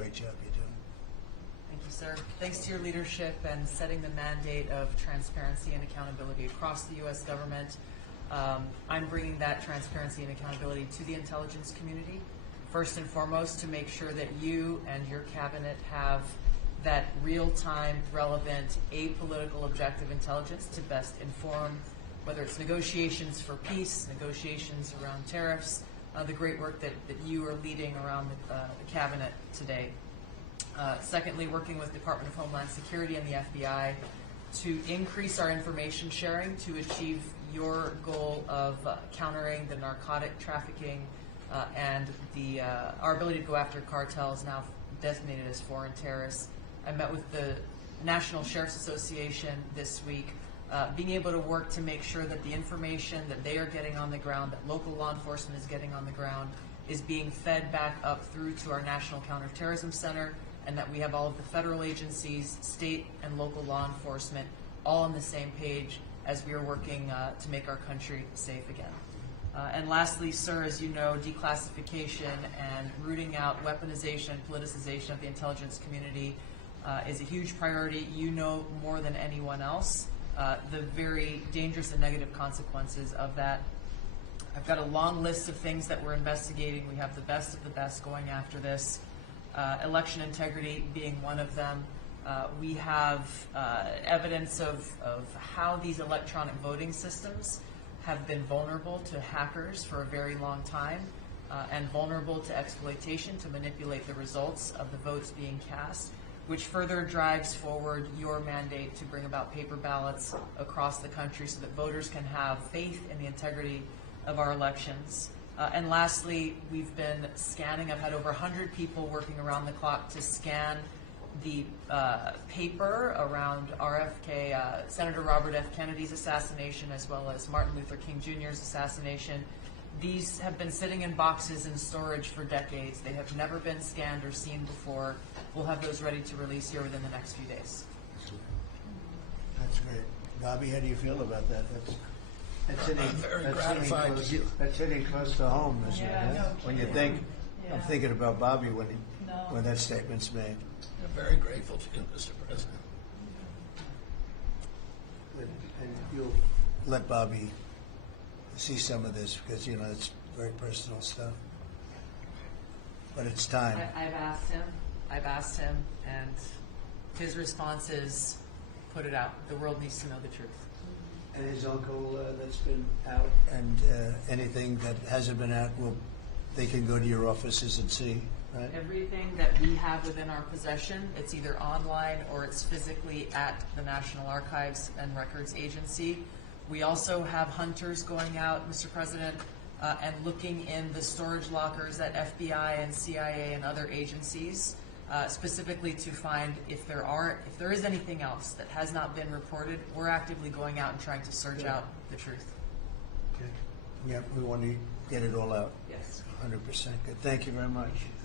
great job you're doing. Thank you, sir. Thanks to your leadership and setting the mandate of transparency and accountability across the U.S. government, I'm bringing that transparency and accountability to the intelligence community. First and foremost, to make sure that you and your cabinet have that real-time, relevant, apolitical, objective intelligence to best inform whether it's negotiations for peace, negotiations around tariffs, the great work that you are leading around the cabinet today. Secondly, working with the Department of Homeland Security and the FBI to increase our information sharing to achieve your goal of countering the narcotic trafficking and our ability to go after cartels now designated as foreign terrorists. I met with the National Sheriff's Association this week, being able to work to make sure that the information that they are getting on the ground, that local law enforcement is getting on the ground, is being fed back up through to our National Counterterrorism Center, and that we have all of the federal agencies, state and local law enforcement, all on the same page as we are working to make our country safe again. And lastly, sir, as you know, declassification and rooting out weaponization and politicization of the intelligence community is a huge priority. You know more than anyone else the very dangerous and negative consequences of that. I've got a long list of things that we're investigating. We have the best of the best going after this. Election integrity being one of them. We have evidence of how these electronic voting systems have been vulnerable to hackers for a very long time and vulnerable to exploitation to manipulate the results of the votes being cast, which further drives forward your mandate to bring about paper ballots across the country so that voters can have faith in the integrity of our elections. And lastly, we've been scanning. I've had over 100 people working around the clock to scan the paper around RFK, Senator Robert F. Kennedy's assassination, as well as Martin Luther King Jr.'s assassination. These have been sitting in boxes in storage for decades. They have never been scanned or seen before. We'll have those ready to release here within the next few days. That's great. Bobby, how do you feel about that? That's hitting close to home, isn't it? No When you think, I'm thinking about Bobby when that statement's made. I'm very grateful to you, Mr. President. And you'll let Bobby see some of this because, you know, it's very personal stuff. But it's time. I've asked him, and his response is, put it out. The world needs to know the truth. And his uncle that's been out, and anything that hasn't been out, they can go to your offices and see, right? Everything that we have within our possession, it's either online or it's physically at the National Archives and Records Agency. We also have hunters going out, Mr. President, and looking in the storage lockers at FBI and CIA and other agencies, specifically to find if there is anything else that has not been reported. We're actively going out and trying to search out the truth. Okay. Yeah, we want to get it all out. Yes. 100%. Good. Thank you very much.